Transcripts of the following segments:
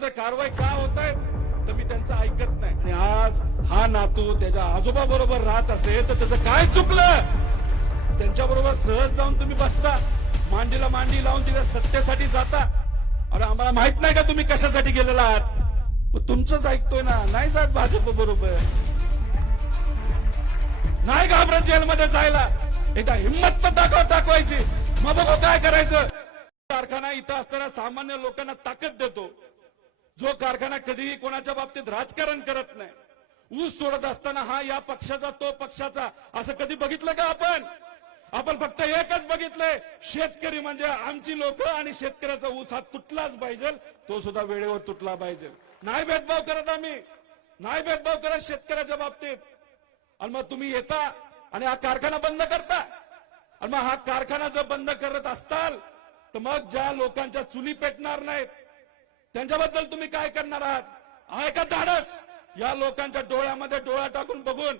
जर कारवाई का होत आहेत तर मी त्यांचं ऐकत नाही. आणि आज हा नातू त्याच्या आजोबा बरोबर राहत असेल तर त्याचं काय चुकलं? त्यांच्या बरोबर सहज जाऊन तुम्ही बसता. मांडीला मांडी लावून तिथे सत्तेसाठी जाता. अरे आम्हाला माहीत नाही का तुम्ही कशासाठी गेलेला आहात? मग तुमचंच ऐकतोय ना. नाही जात भाजप बरोबर. नाही घाबरत जेलमध्ये जायला. एकदा हिंमत तर दाखव दाखवायची. मग बघू काय करायचं. कारखाना इथं असताना सामान्य लोकांना ताकद देतो. जो कारखाना कधीही कोणाच्या बाबतीत राजकारण करत नाही ऊस सोडत असताना हा या पक्षाचा तो पक्षाचा असं कधी बघितलं का आपण? आपण फक्त एकच बघितलंय शेतकरी म्हणजे आमची लोक आणि शेतकऱ्याचा ऊस हा तुटलाच पाहिजे तो सुद्धा वेळेवर तुटला पाहिजे. नाही भेदभाव करत आम्ही नाही भेदभाव करत शेतकऱ्याच्या बाबतीत. आणि मग तुम्ही येता आणि हा कारखाना बंद करता. आणि मग हा कारखाना जर बंद करत असताल तर मग ज्या लोकांच्या चुली पेटणार नाहीत त्यांच्याबद्दल तुम्ही काय करणार आहात? आहे का धाडस? या लोकांच्या डोळ्यामध्ये डोळा टाकून बघून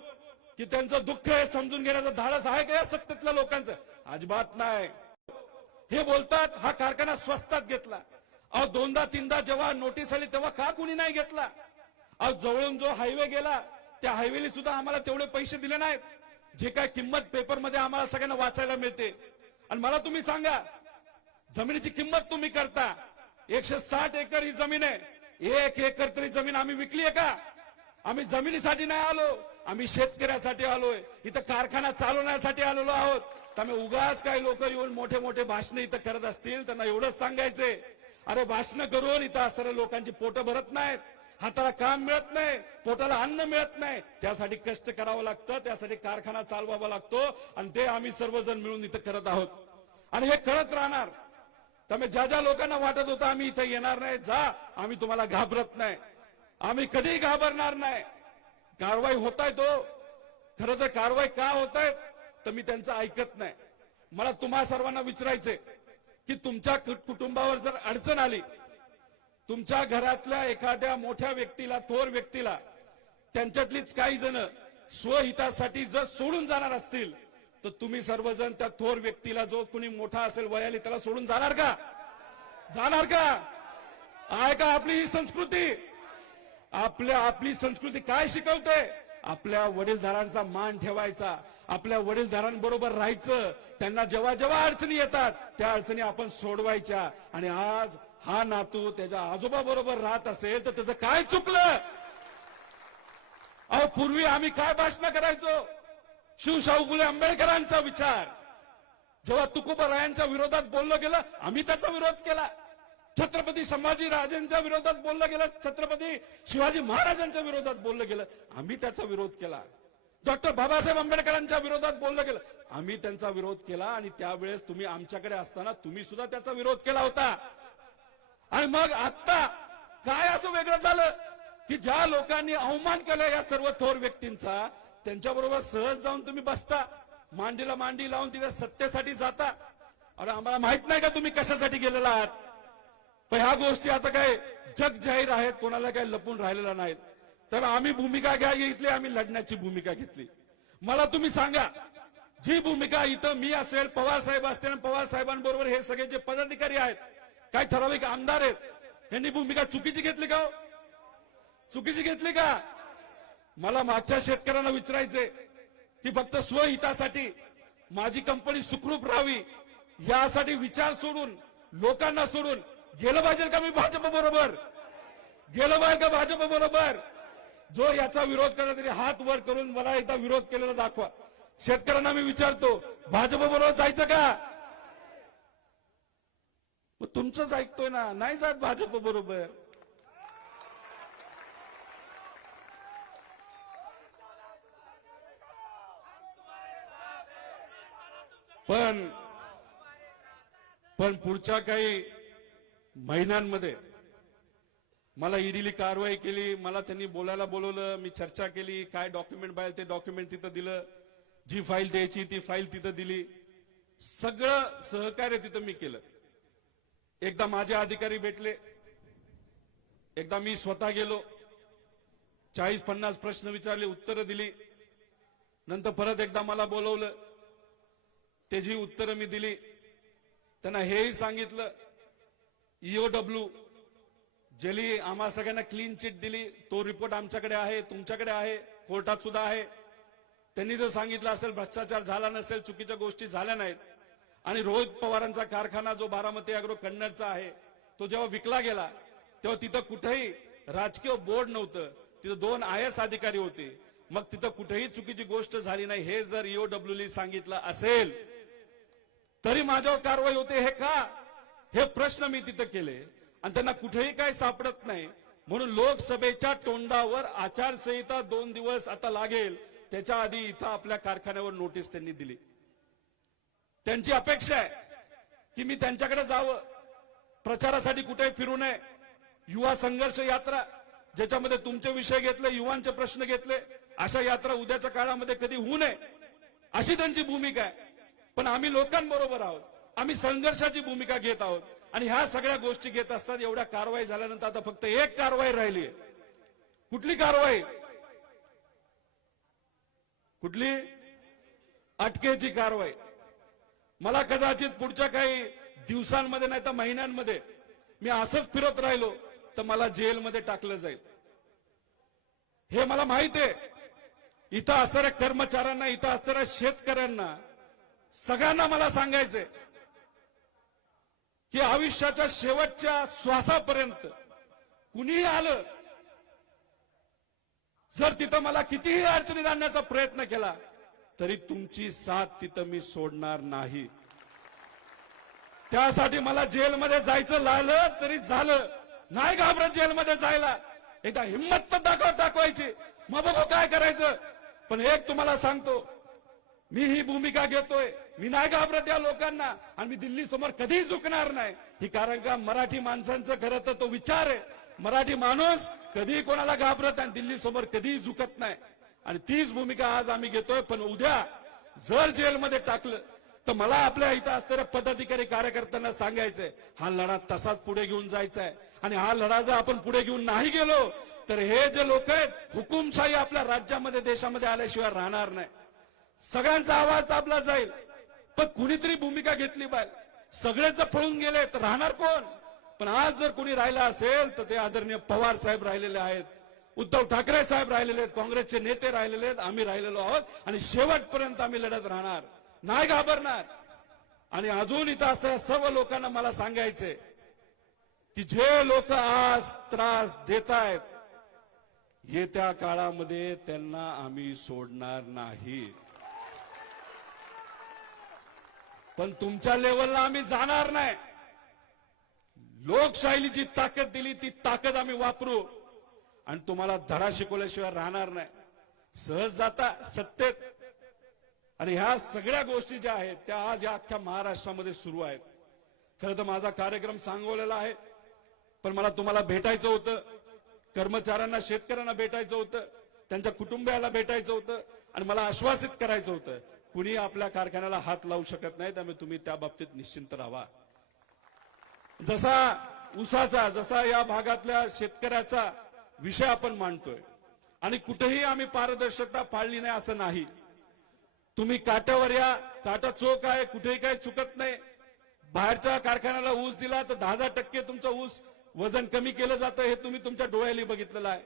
की त्यांचं दुःख हे समजून घेण्याचं धाडस आहे का या सत्तेतल्या लोकांचं? अजिबात नाही. हे बोलतात हा कारखाना स्वस्तात घेतला. अहो दोनदा तीनदा जेव्हा नोटीस आली तेव्हा का कुणी नाही घेतला? अहो जवळून जो हायवे गेला त्या हायवेने सुद्धा आम्हाला तेवढे पैसे दिले नाहीत. जे काय किंमत पेपरमध्ये आम्हाला सगळ्यांना वाचायला मिळते. आणि मला तुम्ही सांगा जमिनीची किंमत तुम्ही करता. एकशे साठ एकर ही जमीन आहे. एक एकर तरी जमीन आम्ही विकली आहे का? आम्ही जमिनीसाठी नाही आलो. आम्ही शेतकऱ्यासाठी आलोय. इथं कारखाना चालवण्यासाठी आलेलो आहोत. त्यामुळे उगाच काही लोक येऊन मोठे मोठे भाषण इथं करत असतील त्यांना एवढंच सांगायचंय. अरे भाषण करून इथं असणाऱ्या लोकांची पोटं भरत नाहीत. हाताला काम मिळत नाही. पोटाला अन्न मिळत नाही. त्यासाठी कष्ट करावं लागतं. त्यासाठी कारखाना चालवावा लागतो. आणि ते आम्ही सर्वजण मिळून इथं करत आहोत. आणि हे करत राहणार. त्यामुळे ज्या ज्या लोकांना वाटत होतं आम्ही इथं येणार नाही जा आम्ही तुम्हाला घाबरत नाही आम्ही कधीही घाबरणार नाही कारवाई होत आहे तो खरं तर कारवाई का होत आहे तर मी त्यांचं ऐकत नाही मला तुम्हा सर्वांना विचारायचंय की तुमच्या कुटुंबावर जर अडचण आली तुमच्या घरातल्या एखाद्या मोठ्या व्यक्तीला थोर व्यक्तीला त्यांच्यातलीच काही जण स्वहितासाठी जर सोडून जाणार असतील तर तुम्ही सर्वजण त्या थोर व्यक्तीला जो कुणी मोठा असेल वयाली त्याला सोडून जाणार का? जाणार का? आहे का आपली ही संस्कृती? आपल्या आपली संस्कृती काय शिकवते? आपल्या वडीलधारांचा मान ठेवायचा. आपल्या वडीलधारांबरोबर राहायचं. त्यांना जेव्हा जेव्हा अडचणी येतात त्या अडचणी आपण सोडवायच्या. आणि आज हा नातू त्याच्या आजोबा बरोबर राहत असेल तर त्याचं काय चुकलं? अहो पूर्वी आम्ही काय भाषण करायचो? शिवशाहू फुले आंबेडकरांचा विचार. जेव्हा तुकोबरायांच्या विरोधात बोललं गेलं आम्ही त्याचा विरोध केला. छत्रपती संभाजी राजांच्या विरोधात बोललं गेलं छत्रपती शिवाजी महाराजांच्या विरोधात बोललं गेलं आम्ही त्याचा विरोध केला. डॉक्टर बाबासाहेब आंबेडकरांच्या विरोधात बोललं गेलं आम्ही त्यांचा विरोध केला आणि त्यावेळेस तुम्ही आमच्याकडे असताना तुम्ही सुद्धा त्याचा विरोध केला होता. आणि मग आता काय असं वेगळं झालं की ज्या लोकांनी अवमान केला या सर्व थोर व्यक्तींचा त्यांच्याबरोबर सहज जाऊन तुम्ही बसता. मांडीला मांडी लावून तिथे सत्तेसाठी जाता. अरे आम्हाला माहीत नाही का तुम्ही कशासाठी गेलेला आहात? पण ह्या गोष्टी आता काय जग जाहीर आहेत कोणाला काय लपून राहिलेला नाहीत. तर आम्ही भूमिका घ्या इथली आम्ही लढण्याची भूमिका घेतली. मला तुम्ही सांगा जी भूमिका इथं मी असेल पवार साहेब असतील पवार साहेबांबरोबर हे सगळे जे पदाधिकारी आहेत काही ठराविक आमदार आहेत यांनी भूमिका चुकीची घेतली का हो? चुकीची घेतली का? मला मागच्या शेतकऱ्यांना विचारायचंय की फक्त स्वहितासाठी माझी कंपनी सुखरूप राहावी यासाठी विचार सोडून लोकांना सोडून गेलं पाहिजे का मी भाजप बरोबर? गेलं पाहिजे का भाजप बरोबर? जो याचा विरोध करणार तरी हात वर करून मला एकदा विरोध केलेला दाखवा. शेतकऱ्यांना मी विचारतो भाजप बरोबर जायचं का? मग तुमचंच ऐकतोय ना नाही जात भाजप बरोबर. पण पण पुढच्या काही महिन्यांमध्ये मला ईडीली कारवाई केली मला त्यांनी बोलायला बोलवलं मी चर्चा केली काय डॉक्युमेंट पाहिजे ते डॉक्युमेंट तिथं दिलं जी फाईल द्यायची ती फाईल तिथं दिली. सगळं सहकार्य तिथं मी केलं. एकदा माझे अधिकारी भेटले एकदा मी स्वतः गेलो चाळीस पन्नास प्रश्न विचारले उत्तरं दिली. नंतर परत एकदा मला बोलवलं त्याची उत्तरं मी दिली. त्यांना हेही सांगितलं. ईओ डब्ल्यू जली आम्हा सगळ्यांना क्लीन चिट दिली. तो रिपोर्ट आमच्याकडे आहे तुमच्याकडे आहे कोर्टात सुद्धा आहे. त्यांनी जर सांगितलं असेल भ्रष्टाचार झाला नसेल चुकीच्या गोष्टी झाल्या नाहीत आणि रोहित पवारांचा कारखाना जो बारामती अॅग्रो कन्नडचा आहे तो जेव्हा विकला गेला तेव्हा तिथं कुठेही राजकीय बोर्ड नव्हतं. तिथं दोन आय एस अधिकारी होते. मग तिथं कुठेही चुकीची गोष्ट झाली नाही हे जर E ईओडब्ल्यूली सांगितलं असेल तरी माझ्यावर कारवाई होते हे का? हे प्रश्न मी तिथं केले. आणि त्यांना कुठेही काही सापडत नाही. म्हणून लोकसभेच्या तोंडावर आचारसंहिता दोन दिवस आता लागेल. त्याच्या आधी इथं आपल्या कारखान्यावर नोटीस त्यांनी दिली. त्यांची अपेक्षा आहे की मी त्यांच्याकडे जावं. प्रचारासाठी कुठेही फिरू नये. युवा संघर्ष यात्रा ज्याच्यामध्ये तुमचे विषय घेतले युवांचे प्रश्न घेतले अशा यात्रा उद्याच्या काळामध्ये कधी होऊ नये अशी त्यांची भूमिका आहे. पण आम्ही लोकांबरोबर आहोत. आम्ही संघर्षाची भूमिका घेत आहोत. आणि ह्या सगळ्या गोष्टी घेत असतात एवढ्या कारवाई झाल्यानंतर आता फक्त एक कारवाई राहिली आहे कुठली कारवाई? कुठली? अटकेची कारवाई. मला कदाचित पुढच्या काही दिवसांमध्ये नाही तर महिन्यांमध्ये मी असंच फिरत राहिलो तर मला जेलमध्ये टाकलं जाईल. हे मला माहीत आहे. इथं असणाऱ्या कर्मचाऱ्यांना इथं असणाऱ्या शेतकऱ्यांना सगळ्यांना मला सांगायचंय की आयुष्याच्या शेवटच्या श्वासापर्यंत कुणीही आलं जर तिथं मला कितीही अडचणीत आणण्याचा प्रयत्न केला तरी तुमची साथ तिथं मी सोडणार नाही. त्यासाठी मला जेलमध्ये जायचं लागलं तरी झालं. नाही घाबरत जेलमध्ये जायला. एकदा हिंमत तर दाखव दाखवायची. मग बघू काय करायचं. पण एक तुम्हाला सांगतो मी ही भूमिका घेतोय. मी नाही घाबरत या लोकांना. आणि मी दिल्ली समोर कधीही झुकणार नाही. ही कारण का मराठी माणसांचं खरं तर तो विचार आहे. मराठी माणूस कधीही कोणाला घाबरत आणि दिल्ली समोर कधीही झुकत नाही. आणि तीच भूमिका आज आम्ही घेतोय. पण उद्या जर जेलमध्ये टाकलं तर मला आपल्या इथं असणाऱ्या पदाधिकारी कार्यकर्त्यांना सांगायचंय हा लढा तसाच पुढे घेऊन जायचा आहे आणि हा लढा जर आपण पुढे घेऊन नाही गेलो तर हे जे लोक आहेत हुकुमशाही आपल्या राज्यामध्ये देशामध्ये आल्याशिवाय राहणार नाही. सगळ्यांचा आवाज दाबला जाईल. पण कुणीतरी भूमिका घेतली पाहिजे. सगळेच पळून गेले तर राहणार कोण? पण आज जर कोणी राहिला असेल तर ते आदरणीय पवार साहेब राहिलेले आहेत. उद्धव ठाकरे साहेब राहिलेले आहेत. काँग्रेसचे नेते राहिलेले आहेत. आम्ही राहिलेलो आहोत. आणि शेवटपर्यंत आम्ही लढत राहणार. नाही घाबरणार. आणि अजून इथं असणाऱ्या सर्व लोकांना मला सांगायचे की जे लोक आज त्रास देत आहेत येत्या काळामध्ये त्यांना आम्ही सोडणार नाही. पण तुमच्या लेवलला आम्ही जाणार नाही. लोकशाहीली जी ताकद दिली ती ताकद आम्ही वापरू. आणि तुम्हाला धडा शिकवल्याशिवाय राहणार नाही. सहज जाता सत्तेत. आणि ह्या सगळ्या गोष्टी ज्या आहेत त्या आज या अख्ख्या महाराष्ट्रामध्ये सुरू आहेत. खरं तर माझा कार्यक्रम सांगवलेला आहे. पण मला तुम्हाला भेटायचं होतं. कर्मचाऱ्यांना शेतकऱ्यांना भेटायचं होतं. त्यांच्या कुटुंबियाला भेटायचं होतं. आणि मला आश्वासित करायचं होतं. कुणी आपल्या कारखान्याला हात लावू शकत नाही त्यामुळे तुम्ही त्या बाबतीत निश्चिंत राहा. जसा ऊसाचा जसा या भागातल्या शेतकऱ्याचा विषय आपण मांडतोय आणि कुठेही आम्ही पारदर्शकता पाळली नाही असं नाही तुम्ही काट्यावर या काटा चोख आहे कुठेही काही चुकत नाही. बाहेरच्या कारखान्याला ऊस दिला तर दहा दहा टक्के तुमचा ऊस वजन कमी केलं जातं हे तुम्ही तुमच्या डोळ्याली बघितलेलं आहे.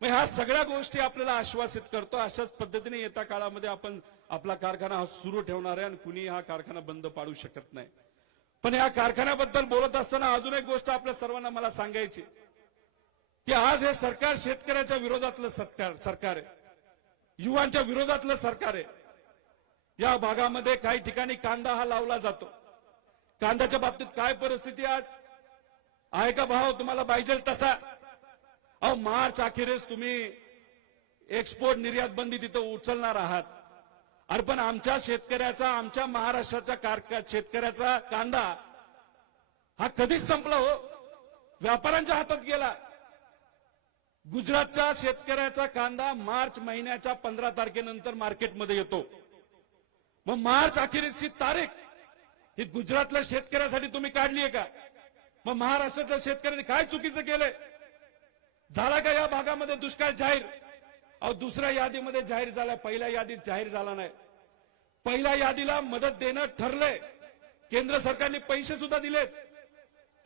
मग ह्या सगळ्या गोष्टी आपल्याला आश्वासित करतो अशाच पद्धतीने येत्या काळामध्ये आपण आपला कारखाना हा सुरू ठेवणार आहे आणि कुणी हा कारखाना बंद पाडू शकत नाही. पण या कारखान्याबद्दल बोलत असताना अजून एक गोष्ट आपल्या सर्वांना मला सांगायची की आज हे सरकार शेतकऱ्याच्या विरोधातलं सरकार सरकार आहे. युवांच्या विरोधातलं सरकार आहे. या भागामध्ये काही ठिकाणी कांदा हा लावला जातो. कांद्याच्या बाबतीत काय परिस्थिती आज? आहे का भाव तुम्हाला पाहिजे तसा? अहो मार्च अखेरीस तुम्ही एक्सपोर्ट निर्यात बंदी तिथं उचलणार आहात. अरे पण आमच्या शेतकऱ्याचा आमच्या महाराष्ट्राच्या कारका शेतकऱ्याचा कांदा हा कधीच संपला हो. व्यापाऱ्यांच्या हातात गेला. गुजरातच्या शेतकऱ्याचा कांदा मार्च महिन्याच्या पंधरा तारखेनंतर मार्केटमध्ये येतो. मग मार्च अखेरीची तारीख ही गुजरातल्या शेतकऱ्यासाठी तुम्ही काढली आहे का? मग महाराष्ट्रातल्या शेतकऱ्यांनी काय चुकीचं केलंय? झाला का या भागामध्ये दुष्काळ जाहीर? अहो दुसऱ्या यादीमध्ये जाहीर झालाय पहिल्या यादीत जाहीर झाला नाही. पहिल्या यादीला मदत देणं ठरलंय. केंद्र सरकारने पैसे सुद्धा दिलेत.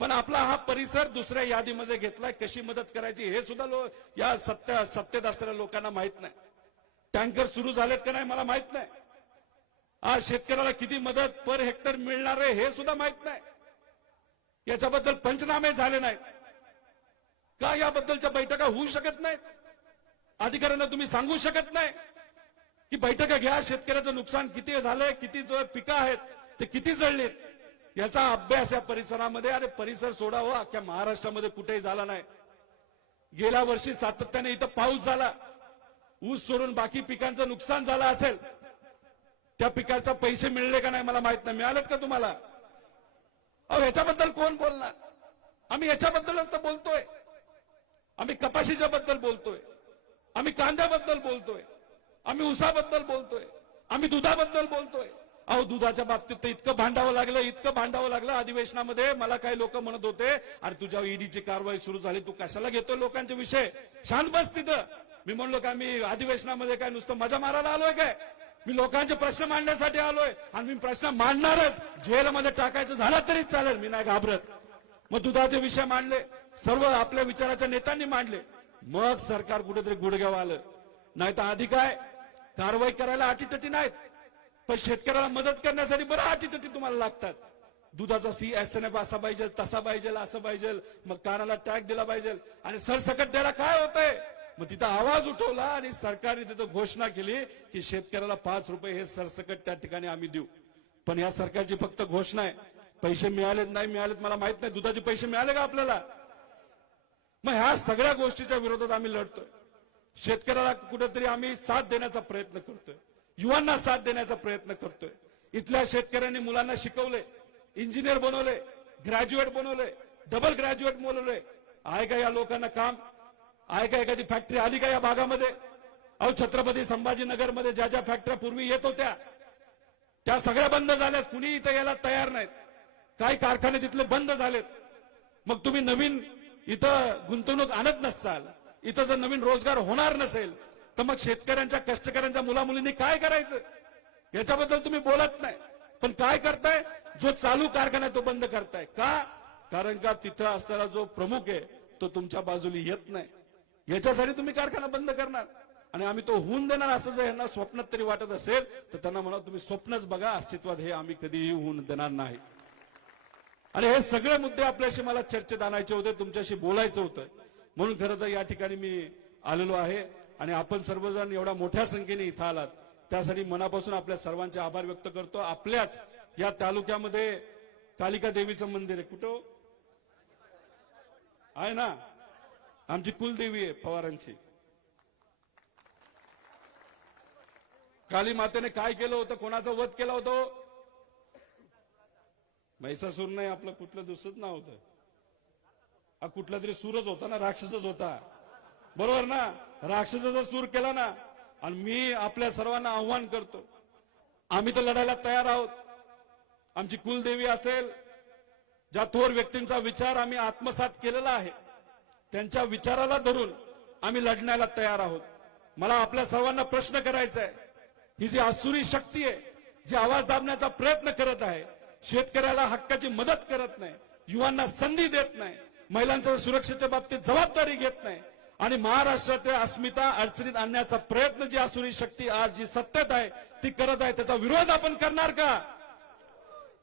पण आपला हा परिसर दुसऱ्या यादीमध्ये घेतलाय कशी मदत करायची हे सुद्धा लो या सत्य सत्तेत असलेल्या लोकांना माहीत नाही. टँकर सुरू झालेत का नाही मला माहीत नाही. आज शेतकऱ्याला किती मदत पर हेक्टर मिळणार आहे हे सुद्धा माहीत नाही. याच्याबद्दल पंचनामे झाले नाहीत. का याबद्दलच्या बैठका होऊ शकत नाहीत? अधिकाऱ्यांना तुम्ही सांगू शकत नाही की बैठका घ्या शेतकऱ्याचं नुकसान किती झालंय किती जो पिकं आहेत ते किती जळलेत? याचा अभ्यास या परिसरामध्ये अरे परिसर सोडावा अख्ख्या महाराष्ट्रामध्ये कुठेही झाला नाही. गेल्या वर्षी सातत्याने इथं पाऊस झाला. ऊस सोडून बाकी पिकांचं नुकसान झालं असेल त्या पिकाचा पैसे मिळले का नाही मला माहीत नाही. मिळालेत का तुम्हाला? अहो याच्याबद्दल कोण बोलणार? आम्ही याच्याबद्दलच तर बोलतोय. आम्ही कपाशीच्या बद्दल बोलतोय. आम्ही कांद्याबद्दल बोलतोय. आम्ही उसाबद्दल बोलतोय. आम्ही दुधाबद्दल बोलतोय. अहो दुधाच्या बाबतीत तर इतकं भांडावं लागलं इतकं भांडावं लागलं अधिवेशनामध्ये. मला काही लोक म्हणत होते अरे तुझ्या ईडीची कारवाई सुरू झाली. तू कशाला घेतोय लोकांचे विषय? शांत बस तिथं. मी म्हणलो का मी अधिवेशनामध्ये काय नुसतं मजा मारायला आलोय काय? मी लोकांचे प्रश्न मांडण्यासाठी आलोय. आणि मी प्रश्न मांडणारच. जेलमध्ये टाकायचं झालं तरी चालेल. मी नाही घाबरत. मग दुधाचे विषय मांडले. सर्व आपल्या विचाराच्या नेत्यांनी मांडले. मग सरकार कुठेतरी गुडघ्यावर आलं. नाही तर आधी काय? कारवाई करायला अटीतटी नाहीत. पण शेतकऱ्याला मदत करण्यासाठी बरं अटीतटी तुम्हाला लागतात. दुधाचा सी एस एन एफ असा पाहिजे तसा पाहिजे असं पाहिजे. मग कानाला टॅग दिला पाहिजे. आणि सरसकट द्यायला काय होतंय? मग तिथं आवाज उठवला आणि सरकारने तिथं घोषणा केली की शेतकऱ्याला पाच रुपये हे सरसकट त्या ठिकाणी आम्ही देऊ. पण या सरकारची फक्त घोषणा आहे. पैसे मिळालेत नाही मिळालेत मला माहीत नाही. दुधाचे पैसे मिळाले का आपल्याला? मग ह्या सगळ्या गोष्टीच्या विरोधात आम्ही लढतोय. शेतकऱ्याला कुठेतरी आम्ही साथ देण्याचा प्रयत्न करतोय. युवांना साथ देण्याचा प्रयत्न करतोय. इथल्या शेतकऱ्यांनी मुलांना शिकवले इंजिनियर बनवले ग्रॅज्युएट बनवले डबल ग्रॅज्युएट बनवले आहे का या लोकांना काम? आहे का एखादी फॅक्टरी? आली का या भागामध्ये? अहो छत्रपती संभाजीनगरमध्ये ज्या ज्या फॅक्टऱ्या पूर्वी येत होत्या त्या सगळ्या बंद झाल्यात. कुणी इथं यायला तयार नाहीत. काही कारखाने तिथले बंद झालेत. मग तुम्ही नवीन इथं गुंतवणूक आणत नसाल इथं जर नवीन रोजगार होणार नसेल तर मग शेतकऱ्यांच्या कष्टकऱ्यांच्या मुलामुलींनी काय करायचं? याच्याबद्दल तुम्ही बोलत नाही. पण काय करताय? जो चालू कारखाना तो बंद करताय. का? कारण का तिथं असलेला जो प्रमुख आहे तो तुमच्या बाजूला येत नाही. याच्यासाठी तुम्ही कारखाना बंद करणार. आणि आम्ही तो होऊन देणार असं जर यांना स्वप्नात तरी वाटत असेल तर त्यांना म्हणा तुम्ही स्वप्नच बघा अस्तित्वात हे आम्ही कधीही होऊन देणार नाही. आणि हे सगळे मुद्दे आपल्याशी मला चर्चेत आणायचे होते तुमच्याशी बोलायचं होतं. म्हणून खरं तर या ठिकाणी मी आलेलो आहे आणि आपण सर्वजण एवढ्या मोठ्या संख्येने इथं आलात. त्यासाठी मनापासून आपल्या सर्वांचे आभार व्यक्त करतो. आपल्याच या तालुक्यामध्ये कालिका देवीचं मंदिर आहे. कुठं हो? आहे ना? आमची कुलदेवी आहे पवारांची. काली मातेने काय केलं होतं? कोणाचा वध केला होता? म्हैसासूर नाही आपलं कुठलं दुसरंच नाव होतं. हा कुठला तरी सूरच होता ना राक्षसच होता. बरोबर ना? राक्षसाचा सूर केला ना आणि मी आपल्या सर्वांना आव्हान करतो. आम्ही तर लढायला तयार आहोत. आमची कुलदेवी असेल ज्या थोर व्यक्तींचा विचार आम्ही आत्मसात केलेला आहे त्यांच्या विचाराला धरून आम्ही लढण्याला तयार आहोत. मला आपल्या सर्वांना प्रश्न करायचा आहे. ही जी असुरी शक्ती आहे जी आवाज दाबण्याचा प्रयत्न करत आहे शेतकऱ्याला हक्काची मदत करत नाही युवांना संधी देत नाही महिलांच्या सुरक्षेच्या बाबतीत जबाबदारी घेत नाही आणि महाराष्ट्रातील अस्मिता अडचणीत आणण्याचा प्रयत्न जी असुरी शक्ती आज जी सत्तेत आहे ती करत आहे त्याचा विरोध आपण करणार का?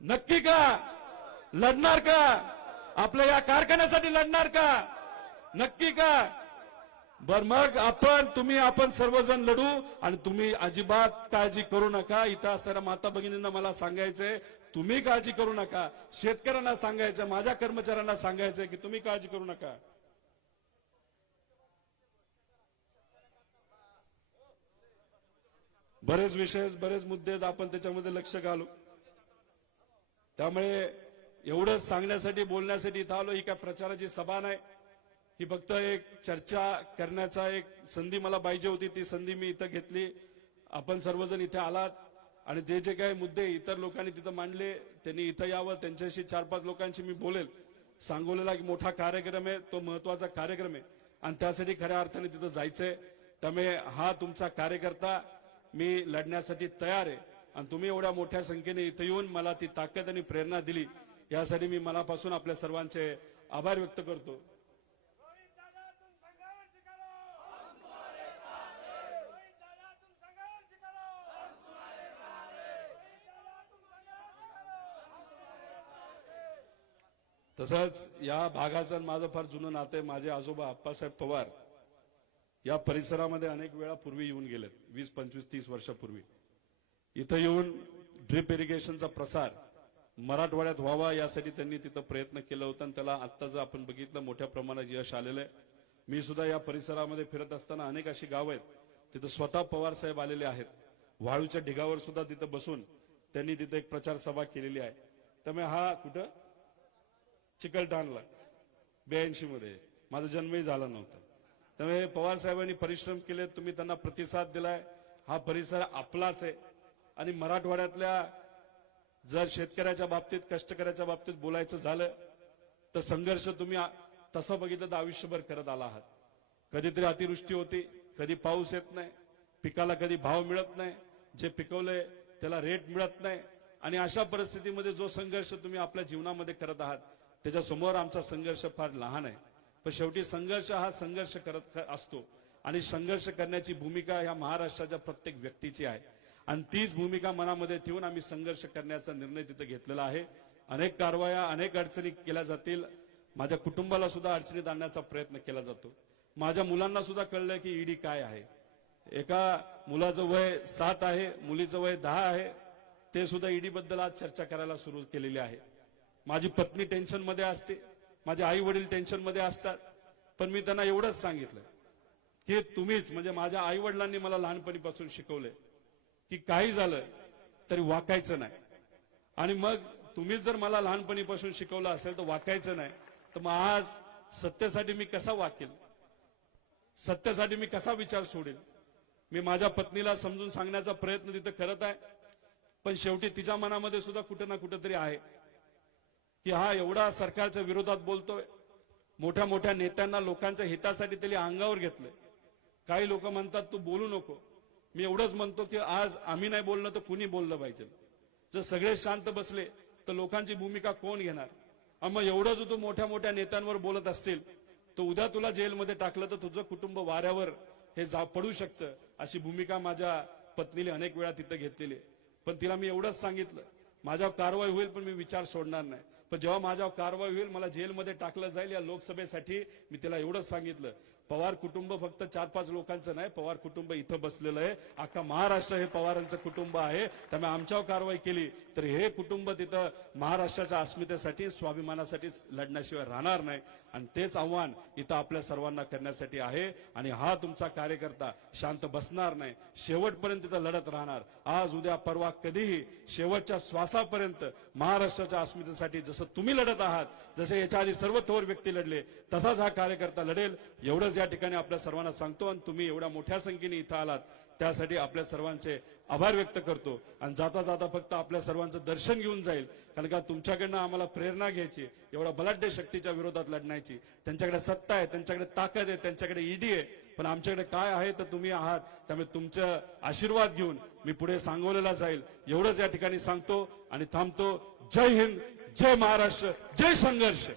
नक्की का? लढणार का? आपल्या या कारखान्यासाठी लढणार का? नक्की का? बर मग आपण तुम्ही आपण सर्वजण लढू आणि तुम्ही अजिबात काळजी करू नका. इथं असणाऱ्या माता भगिनींना मला सांगायचंय तुम्ही काळजी करू नका. शेतकऱ्यांना सांगायचं माझ्या कर्मचाऱ्यांना सांगायचंय की तुम्ही काळजी करू नका. बरेच विषय बरेच मुद्दे आहेत, आपण त्याच्यामध्ये लक्ष घालू. त्यामुळे एवढंच सांगण्यासाठी बोलण्यासाठी इथं आलो. ही काय प्रचाराची सभा नाही. ही फक्त एक चर्चा करण्याचा एक संधी मला पाहिजे होती ती संधी मी इथं घेतली. आपण सर्वजण इथे आलात आणि जे जे काही मुद्दे इतर लोकांनी तिथं मांडले त्यांनी इथं यावं त्यांच्याशी चार पाच लोकांशी मी बोलेल. सांगोलेला एक मोठा कार्यक्रम आहे तो महत्त्वाचा कार्यक्रम आहे. आणि त्यासाठी खऱ्या अर्थाने तिथं जायचंय. त्यामुळे हा तुमचा कार्यकर्ता मी लढण्यासाठी तयार आहे. आणि तुम्ही एवढ्या मोठ्या संख्येने इथं येऊन मला ती ताकद आणि प्रेरणा दिली. यासाठी मी मनापासून आपल्या सर्वांचे आभार व्यक्त करतो रोहित दादा तुम संघर्ष करो हम तुम्हारे साथ हैं रोहित दादा तुम संघर्ष करो हम तुम्हारे साथ हैं रोहित दादा तुम संघर्ष करो हम तुम्हारे साथ हैं तसंच या भागाचं माझं फार जुनं नातं आहे. माझे आजोबा आप्पासाहेब पवार या परिसरामध्ये अनेक वेळा पूर्वी येऊन गेलेत. वीस पंचवीस तीस वर्षापूर्वी. इथं येऊन ड्रिप इरिगेशनचा प्रसार मराठवाड्यात व्हावा यासाठी त्यांनी तिथं प्रयत्न केला होता आणि त्याला आत्ता जर आपण बघितलं मोठ्या प्रमाणात यश आलेलं आहे. मी सुद्धा या परिसरामध्ये फिरत असताना अनेक अशी गावं आहेत. तिथं स्वतः पवार साहेब आलेले आहेत. वाळूच्या ढिगावर सुद्धा तिथं बसून त्यांनी तिथं एक प्रचार सभा केलेली आहे. त्यामुळे हा कुठं चिकलठाणला ब्याऐंशी मध्ये माझा जन्मही झाला नव्हता. त्यामुळे पवार साहेबांनी परिश्रम केले तुम्ही त्यांना प्रतिसाद दिलाय. हा परिसर आपलाच आहे. आणि मराठवाड्यातल्या जर शेतकऱ्याच्या बाबतीत कष्टकऱ्याच्या बाबतीत बोलायचं झालं तर संघर्ष तुम्ही तसं बघितलं तर आयुष्यभर करत आला आहात. कधीतरी अतिवृष्टी होती कधी पाऊस येत नाही पिकाला कधी भाव मिळत नाही. जे पिकवलंय त्याला रेट मिळत नाही. आणि अशा परिस्थितीमध्ये जो संघर्ष तुम्ही आपल्या जीवनामध्ये करत आहात त्याच्यासमोर आमचा संघर्ष फार लहान आहे. पण शेवटी संघर्ष हा संघर्ष करत असतो. आणि संघर्ष करण्याची भूमिका ह्या महाराष्ट्राच्या प्रत्येक व्यक्तीची आहे. आणि तीच भूमिका मनामध्ये ठेवून आम्ही संघर्ष करण्याचा निर्णय तिथे घेतलेला आहे. अनेक कारवाया अनेक अडचणी केल्या जातील. माझ्या कुटुंबाला सुद्धा अडचणीत आणण्याचा प्रयत्न केला जातो. माझ्या मुलांना सुद्धा कळलं की ईडी काय आहे. एका मुलाचं वय सात आहे मुलीचं वय दहा आहे. ते सुद्धा ईडी बद्दल आज चर्चा करायला सुरू केलेली आहे. माझी पत्नी टेन्शनमध्ये असते. माझे आई वडील टेन्शनमध्ये असतात. पण मी त्यांना एवढंच सांगितलं की तुम्हीच म्हणजे माझ्या आई वडिलांनी मला लहानपणीपासून शिकवलंय की काही झालं तरी वाकायचं नाही. आणि मग तुम्हीच जर मला लहानपणीपासून शिकवलं असेल तर वाकायचं नाही. तर मग आज सत्तेसाठी मी कसा वाकेल? सत्यासाठी मी कसा विचार सोडेल? मी माझ्या पत्नीला समजून सांगण्याचा प्रयत्न तिथं करत आहे. पण शेवटी तिच्या मनामध्ये सुद्धा कुठं ना कुठं तरी आहे. की हा एवढा सरकारच्या विरोधात बोलतोय. मोठ्या मोठ्या नेत्यांना लोकांच्या हितासाठी त्याने अंगावर घेतलंय. काही लोक म्हणतात तू बोलू नको. मी एवढंच म्हणतो की आज आम्ही नाही बोलणं तर कुणी बोललं पाहिजे? जर सगळे शांत बसले तर लोकांची भूमिका कोण घेणार? मग एवढं जो तू मोठ्या मोठ्या नेत्यांवर बोलत असतील तर उद्या तुला जेलमध्ये टाकलं तर तुझं कुटुंब वाऱ्यावर हे जा पडू शकतं अशी भूमिका माझ्या पत्नीने अनेक वेळा तिथं घेतलेली आहे. पण तिला मी एवढंच सांगितलं माझ्यावर कारवाई होईल पण मी विचार सोडणार नाही. पण जेव्हा माझ्यावर कारवाई होईल मला जेलमध्ये टाकलं जाईल या लोकसभेसाठी मी तिला एवढंच सांगितलं. पवार कुटुंब फक्त चार पाच लोकांचं नाही पवार कुटुंब इथं बसलेलं आहे. अख्खा महाराष्ट्र हे पवारांचं कुटुंब आहे. त्यामुळे आमच्यावर कारवाई केली तर हे कुटुंब तिथं महाराष्ट्राच्या अस्मितेसाठी स्वाभिमानासाठी लढण्याशिवाय राहणार नाही. आणि तेच आव्हान इथं आपल्या सर्वांना करण्यासाठी आहे. आणि हा तुमचा कार्यकर्ता शांत बसणार नाही. शेवटपर्यंत तिथं लढत राहणार. आज उद्या परवा कधीही शेवटच्या श्वासापर्यंत महाराष्ट्राच्या अस्मितेसाठी जसं तुम्ही लढत आहात जसे याच्या आधी सर्व थोर व्यक्ती लढले तसाच हा कार्यकर्ता लढेल. एवढंच या ठिकाणी आपल्या सर्वांना सांगतो आणि तुम्ही एवढ्या मोठ्या संख्येने इथं आलात त्यासाठी आपल्या सर्वांचे आभार व्यक्त करतो. आणि जाता जाता फक्त आपल्या सर्वांचं दर्शन घेऊन जाईल कारण का तुमच्याकडनं आम्हाला प्रेरणा घ्यायची एवढ्या बलाढ्य शक्तीच्या विरोधात लढण्याची. त्यांच्याकडे सत्ता आहे त्यांच्याकडे ताकद आहे त्यांच्याकडे ईडी आहे. पण आमच्याकडे काय आहे तर तुम्ही आहात त्यामुळे तुमचं आशीर्वाद घेऊन मी पुढे सांगवलेला जाईल. एवढंच या ठिकाणी सांगतो आणि थांबतो. जय हिंद जय महाराष्ट्र जय संघर्ष.